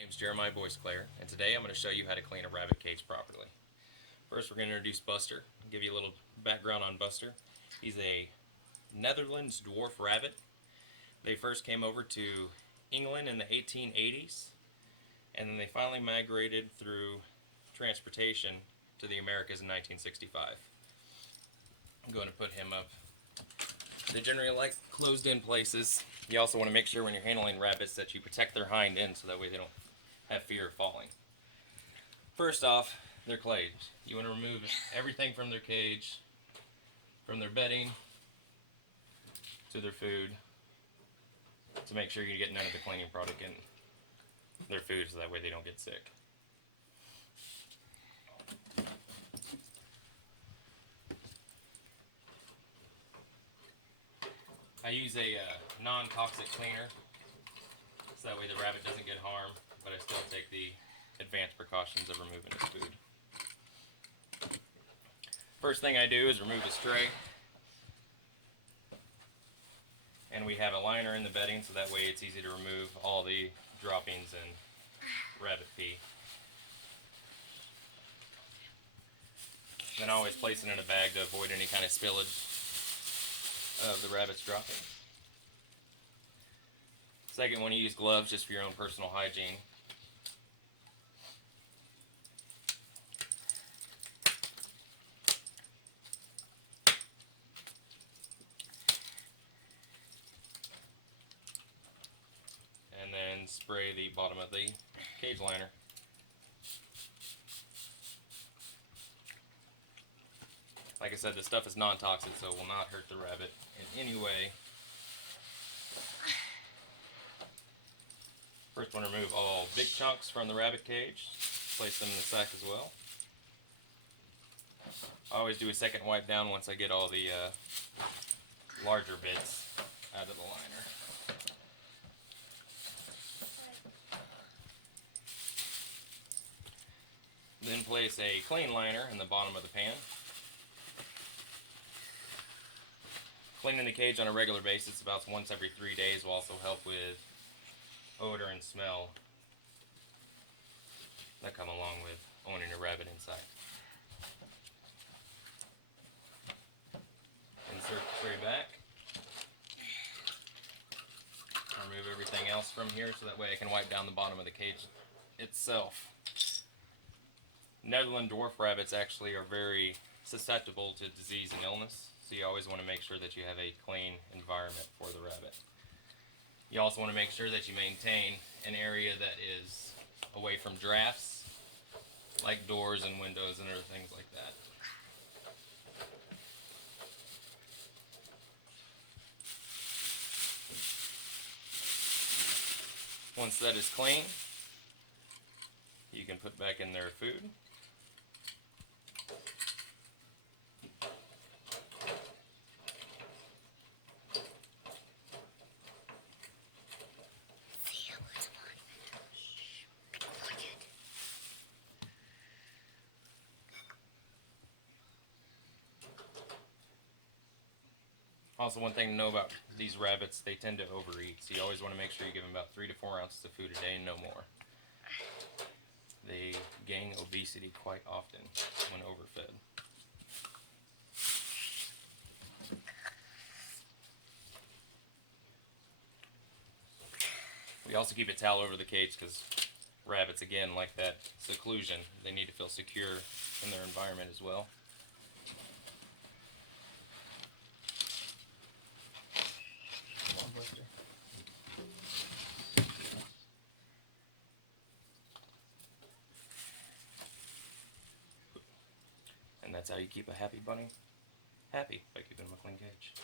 My name is Jeremiah Boisclair, and today I'm going to show you how to clean a rabbit cage properly. First, we're going to introduce Buster, give you a little background on Buster. He's a Netherlands dwarf rabbit. They first came over to England in the 1880s, and then they finally migrated through transportation to the Americas in 1965. I'm going to put him up. They generally like closed-in places. You also want to make sure when you're handling rabbits that you protect their hind end so that way they don't have fear of falling. First off, their cage. You want to remove everything from their cage, from their bedding to their food, to make sure you get none of the cleaning product in their food so that way they don't get sick. I use a non-toxic cleaner so that way the rabbit doesn't get harmed, but I still take the advanced precautions of removing its food. First thing I do is remove the stray. And we have a liner in the bedding so that way it's easy to remove all the droppings and rabbit pee. Then I always place it in a bag to avoid any kind of spillage of the rabbit's droppings. Second one, you use gloves just for your own personal hygiene. And then spray the bottom of the cage liner. Like I said, this stuff is non-toxic, so it will not hurt the rabbit in any way. First, want to remove all big chunks from the rabbit cage. Place them in the sack as well. I always do a second wipe down once I get all the larger bits out of the liner. Then place a clean liner in the bottom of the pan. Cleaning the cage on a regular basis, about once every 3 days, will also help with odor and smell that come along with owning a rabbit inside. Insert the tray back. Remove everything else from here so that way I can wipe down the bottom of the cage itself. Netherland dwarf rabbits actually are very susceptible to disease and illness, so you always want to make sure that you have a clean environment for the rabbit. You also want to make sure that you maintain an area that is away from drafts, like doors and windows and other things like that. Once that is clean, you can put back in their food. Also, one thing to know about these rabbits, they tend to overeat, so you always want to make sure you give them about 3 to 4 ounces of food a day and no more. They gain obesity quite often when overfed. We also keep a towel over the cage because rabbits, again, like that seclusion. They need to feel secure in their environment as well. And that's how you keep a happy bunny happy, by keeping them a clean cage.